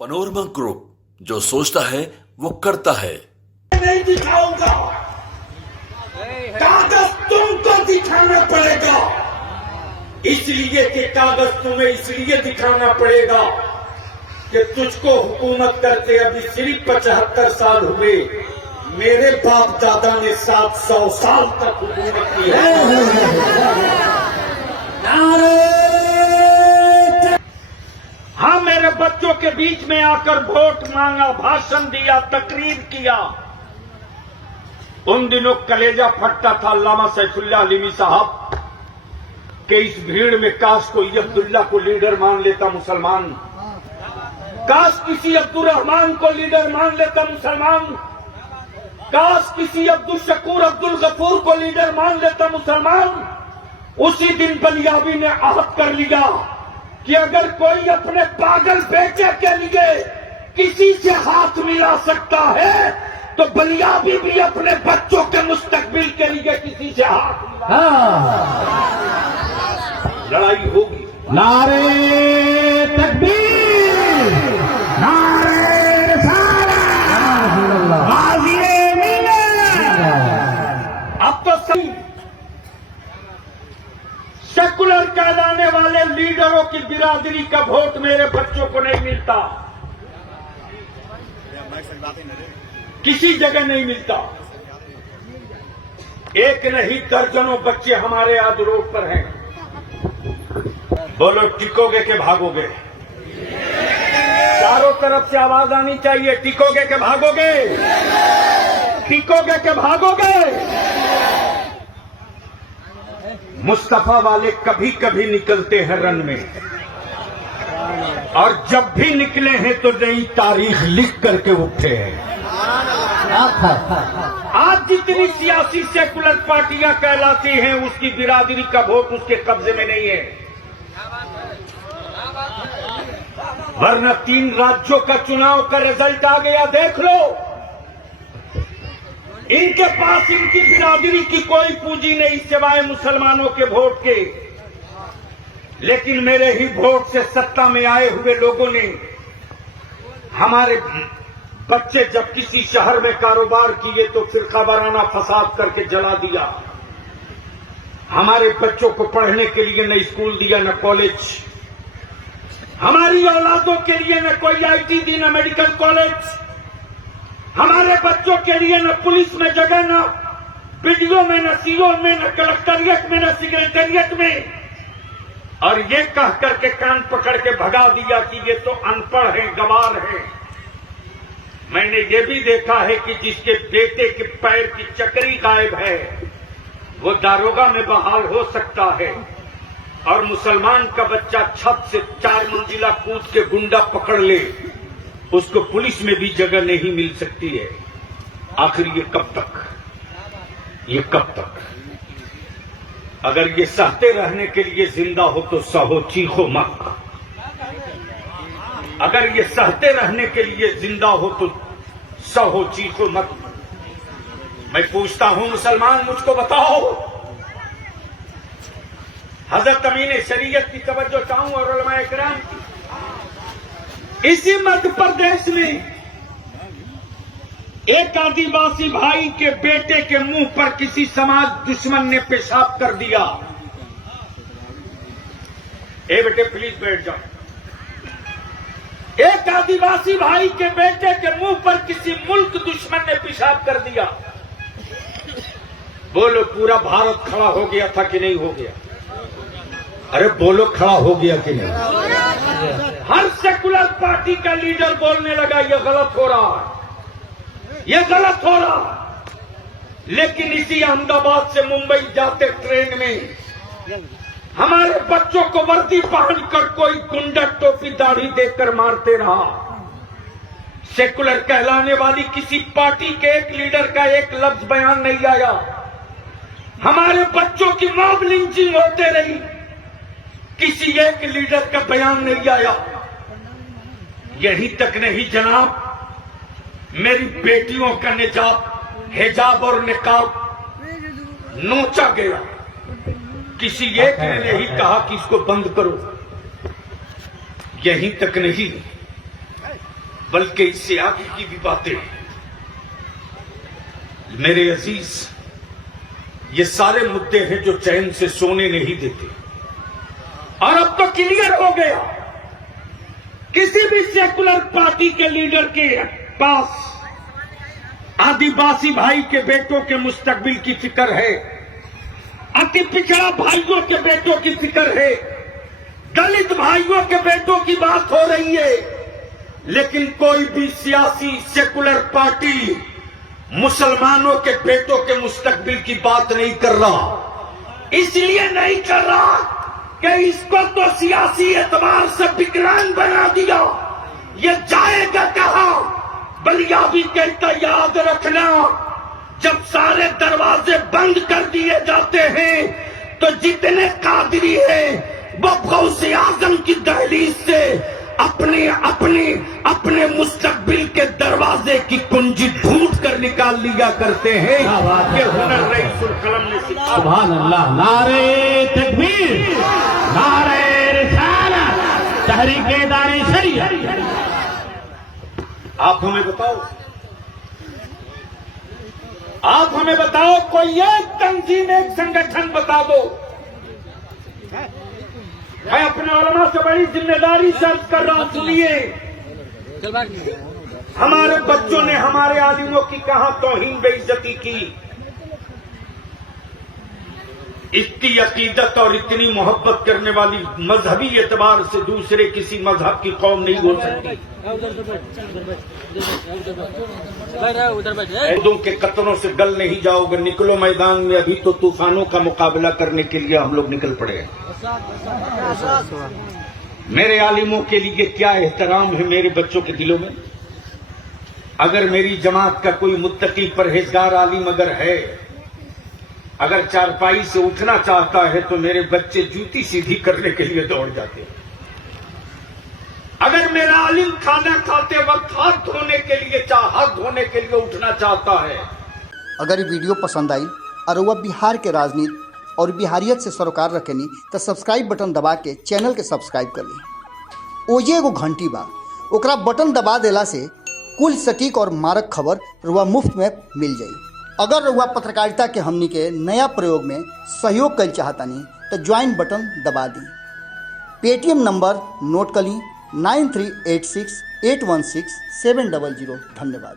Panorama group, जो सोचता है वो करता है। नहीं दिखाऊंगा, कागज तुमको दिखाना पड़ेगा। इसलिए कि कागज तुम्हें इसलिए दिखाना पड़ेगा कि तुझको हुकूमत करते अभी सिर्फ 75 साल हुए। मेरे बाप दादा ने 700 साल तक हुकूमत की है। हाँ, मेरे बच्चों के बीच में आकर वोट मांगा, भाषण दिया, तकरीर किया। उन दिनों कलेजा फटता था अल्लामा सैफुल्लाह अलीमी साहब के इस भीड़ में काश कोई अब्दुल्ला को लीडर मान लेता मुसलमान, काश किसी अब्दुल रहमान को लीडर मान लेता मुसलमान, काश किसी अब्दुल शकूर अब्दुल गफूर को लीडर मान लेता मुसलमान। उसी दिन बलियाबी ने आहद कर लिया कि अगर कोई अपने पागल बेटे के लिए किसी से हाथ मिला सकता है तो बलियाबी भी अपने बच्चों के मुस्तकबिल के लिए किसी से हाथ मिला। लड़ाई होगी। नारे तकबीर, नारे रिसालत, गाज़िए मिल्लत। अब तो सही सेकुलर कहलाने वाले लीडरों की बिरादरी का वोट मेरे बच्चों को नहीं मिलता, किसी जगह नहीं मिलता। एक नहीं दर्जनों बच्चे हमारे आज रोड पर हैं। बोलो, टिकोगे के भागोगे? चारों तरफ से आवाज आनी चाहिए, टिकोगे के भागोगे? टिकोगे के भागोगे? मुस्तफा वाले कभी कभी निकलते हैं रन में, और जब भी निकले हैं तो नई तारीख लिख करके उठे हैं। आज जितनी सियासी सेकुलर पार्टियां कहलाती हैं उसकी बिरादरी का वोट उसके कब्जे में नहीं है। वरना 3 राज्यों का चुनाव का रिजल्ट आ गया, देख लो। इनके पास इनकी बिरादरी की कोई पूंजी नहीं सिवाय मुसलमानों के वोट के। लेकिन मेरे ही वोट से सत्ता में आए हुए लोगों ने हमारे बच्चे जब किसी शहर में कारोबार किए तो फिरका वाराना फसाद करके जला दिया। हमारे बच्चों को पढ़ने के लिए न स्कूल दिया न कॉलेज, हमारी औलादों के लिए न कोई आईटी दी न मेडिकल कॉलेज, हमारे बच्चों के लिए न पुलिस में जगह, न बीडीओ में, न सीओ में, न कलेक्टरिएट में, न सेक्रेटेरिएट में। और ये कह करके कान पकड़ के भगा दिया कि ये तो अनपढ़ हैं, गवार हैं। मैंने ये भी देखा है कि जिसके बेटे के पैर की चकरी गायब है वो दारोगा में बहाल हो सकता है, और मुसलमान का बच्चा छत से 4 मंजिला कूद के गुंडा पकड़ ले, उसको पुलिस में भी जगह नहीं मिल सकती है। आखिर ये कब तक? ये कब तक? अगर ये सहते रहने के लिए जिंदा हो तो सहो, चीखो मत। अगर ये सहते रहने के लिए जिंदा हो तो सहो, चीखो मत। मैं पूछता हूं मुसलमान, मुझको बताओ, हजरत अमीन शरीयत की तवज्जो चाहूं और उलमा इकराम की। इसी मध्य प्रदेश में एक आदिवासी भाई के बेटे के मुंह पर किसी समाज दुश्मन ने पेशाब कर दिया। ए बेटे प्लीज बैठ जाओ। एक आदिवासी भाई के बेटे के मुंह पर किसी मुल्क दुश्मन ने पेशाब कर दिया। बोलो, पूरा भारत खड़ा हो गया था कि नहीं हो गया? अरे बोलो, खड़ा हो गया कि नहीं? हर सेकुलर पार्टी का लीडर बोलने लगा ये गलत हो रहा है, ये गलत हो रहा है। लेकिन इसी अहमदाबाद से मुंबई जाते ट्रेन में हमारे बच्चों को वर्दी पहनकर कोई गुंडा टोपी दाढ़ी देकर मारते रहा। सेकुलर कहलाने वाली किसी पार्टी के एक लीडर का एक लफ्ज बयान नहीं आया। हमारे बच्चों की मॉब लिंचिंग होते रही, किसी एक लीडर का बयान नहीं आया। यहीं तक नहीं जनाब, मेरी बेटियों का निजाब, हिजाब और निकाब नोचा गया, किसी एक ने नहीं कहा कि इसको बंद करो। यहीं तक नहीं, बल्कि इससे आगे की भी बातें हैं। मेरे अजीज, ये सारे मुद्दे हैं जो चैन से सोने नहीं देते। और अब तो क्लियर हो गया, किसी भी सेकुलर पार्टी के लीडर के पास आदिवासी भाई के बेटों के मुस्तकबिल की फिक्र है, अति पिछड़ा भाइयों के बेटों की फिक्र है, दलित भाइयों के बेटों की बात हो रही है, लेकिन कोई भी सियासी सेकुलर पार्टी मुसलमानों के बेटों के मुस्तकबिल की बात नहीं कर रहा। इसलिए नहीं कर रहा कि इसको तो सियासी एतबार से विकलांग बना दिया, ये जाएगा कहां? बलिया भी कहता, याद रखना, जब सारे दरवाजे बंद कर दिए जाते हैं तो जितने कादरी हैं वो गौसे आजम की दहलीज से अपने अपने अपने मुस्तकबिल के दरवाजे की कुंजी ढूंढ कर निकाल लिया करते हैं। ये हुनर रईसुल कलम ने सिखाया। सुभान अल्लाह। नारे तकबीर, नारे रिसालत, तहरीके दाने शरीयत। आप हमें बताओ, आप हमें बताओ, कोई एक तंजीम, एक संगठन बता दो। मैं अपने उलमा से बड़ी जिम्मेदारी से अर्ज कर रहा हूं, सुनिए, हमारे बच्चों ने हमारे आलिमों की कहां तौहीन बेइज्जती की। इतनी अकीदत और इतनी मोहब्बत करने वाली मजहबी एतबार से दूसरे किसी मजहब की कौम नहीं हो सकती। उर्दू के कतरों से गल नहीं जाओगे, निकलो मैदान में, अभी तो तूफानों का मुकाबला करने के लिए हम लोग निकल पड़े हैं। मेरे आलिमों के लिए क्या एहतराम है मेरे बच्चों के दिलों में। अगर मेरी जमात का कोई मुत्तकी परहेजगार आलिम अगर है, अगर चारपाई से उठना चाहता है तो मेरे बच्चे जूती सीधी करने के लिए दौड़ जाते हैं। अगर मेरा आलिम खाना खाते वक्त हाथ धोने के लिए उठना चाहता है। अगर ये वीडियो पसंद आई और वह बिहार के राजनीति और बिहारियत से सरोकार रखेनी तो सब्सक्राइब बटन दबा के चैनल के सब्सक्राइब कर ली। ओजे एगो घंटी बा, ओकरा बटन दबा देला से कुल सटीक और मारक खबर रुआ मुफ्त में मिल जाई। अगर रुआ पत्रकारिता के हमनी के नया प्रयोग में सहयोग कर चाहतानी तो ज्वाइन बटन दबा दी। पेटीएम नंबर नोट कर ली 9386816700। धन्यवाद।